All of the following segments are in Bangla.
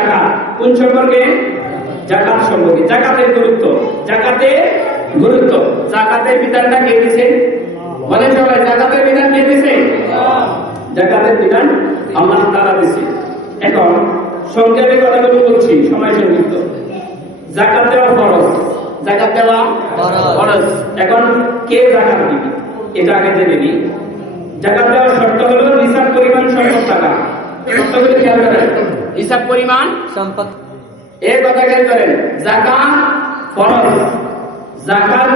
জাকাত কোন সম্পর্কে? জাকাত সম্পর্কে। জাকাতের গুরুত্ব, জাকাতের বিধানটা কে দিয়েছে? বলেন সবাই, জাকাতের বিধান কে দিয়েছে? জাকাতের বিধান আল্লাহ তাআলা দিয়েছে। এখন সংক্ষেপে কথাগুলো বলছি, সময় সংক্ষিপ্ত। জাকাত দেওয়া ফরজ, ফরজ। এখন কে জাকাত দিবে এটা আগে জেনে নিই। জাকাত দেওয়ার শর্ত হলো নিসাব পরিমাণ সম্পদ টাকা। শর্তগুলো খেয়াল করেন। নিসাব পরিমাণ সম্পদ, এই কথা খেয়াল করেন। জাকাত ফরজ, জাকাত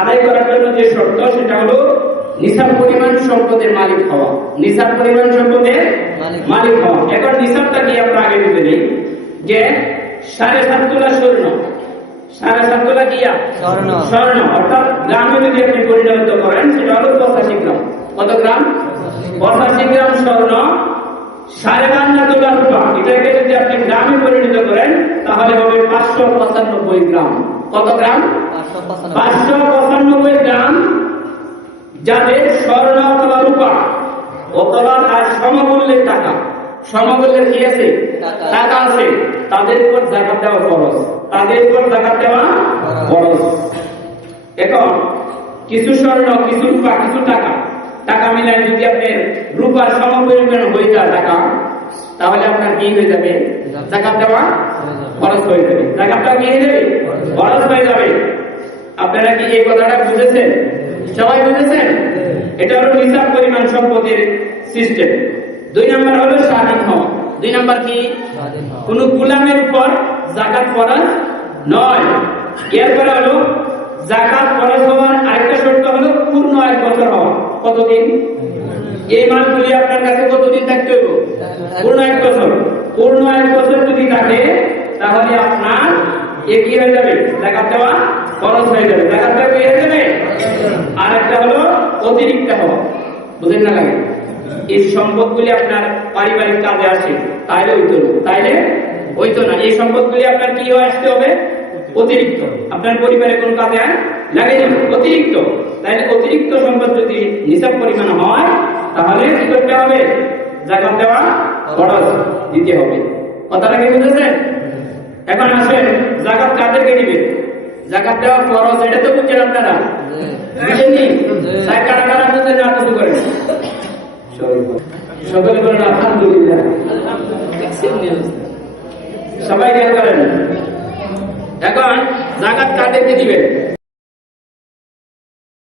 আদায় করার জন্য যে শর্ত সেটা হলো নিসাব পরিমাণ সম্পদের মালিক হওয়া। নিসাব পরিমাণ সম্পদের মালিক হওয়া। এখন নিসাবটা কি আমরা আগে বুঝে নিই যে 7.5 তোলা স্বর্ণ, 7.5 তোলা কি স্বর্ণ, অর্থাৎ গ্রামে যদি আপনি পরিণত করেন সেটা হলো 85 গ্রাম। কত গ্রাম? 85 গ্রাম স্বর্ণ, 5.5 তোলা রূপা। এটাকে যদি আপনি গ্রামে পরিণত করেন তাহলে হবে 595 গ্রাম। কত গ্রাম? 595 গ্রাম। যাদের স্বর্ণ অথবা রূপা অথবা আর সমমূল্যের টাকা, সমমূল্যের কি আছে? টাকা আছে, তাদের উপর যাকাত দেওয়া ফরজ, তাদের উপর যাকাত দেওয়া ফরজ। এখন কিছু স্বর্ণ, কিছু রূপা, কিছু টাকা মিলায় যদি আপনার রূপার সমপরিমাণ হয়ে যায় টাকা, তাহলে আপনার কি হয়ে যাবে? যাকাত দেওয়া ফরজ হয়ে যাবে। যাকাতটা কি হয়ে যাবে? ফরজ হয়ে যাবে। আপনারা কি এই কথাটা বুঝেছেন? সবাই বুঝেছেন? এটা হলো নিসাব পরিমাণ সম্পদের সিস্টেম। 2 নাম্বার হলো স্বাধীন হওয়া। 2 নাম্বার কি? কোন গোলামের উপর যাকাত ফরজ নয়। এরপরে হলো যাকাত ফরজ হওয়ার আরেকটা শর্ত হলো পূর্ণ 1 বছর হওয়া। কতদিন? এই মালগুলি আপনার কাছে কতদিন থাকতে হবে? পূর্ণ 1 বছর। পূর্ণ 1 বছর যদি থাকে তাহলে আপনার কি হয়ে যাবে? যাকাত দেওয়া ফরজ হয়ে যাবে। যাকাত দেওয়া কি হয়ে যাবে? আর একটা হলো অতিরিক্ত হওয়া। বুঝেন না লাগে? এই সম্পদগুলি আপনার পারিবারিক কাজে আসে, তাইলে হইতো না। এই সম্পদগুলি আপনার কি আসতে হবে? অতিরিক্ত। আপনার পরিবারে কোন কাজে লাগে না, অতিরিক্ত। তাইলে অতিরিক্ত সম্পদ যদি নিসাব পরিমাণ হয় তাহলে কি করতে হবে? যাকাত দেওয়া ফরজ দিতে হবে। কথাটা কি বুঝেছেন? এখন আসেন, যাকাত কাদেরকে দিবে? যাকাত দেওয়া ফরজ, এটা তো বুঝছেন আপনারা? বুঝেননি? তাই কারা কারা বুঝেন না কিছু করেন? সকলে বলেন আলহামদুলিল্লাহ। সবাই খেয়াল করেন। এখন যাকাত কাদেরকে দিবে?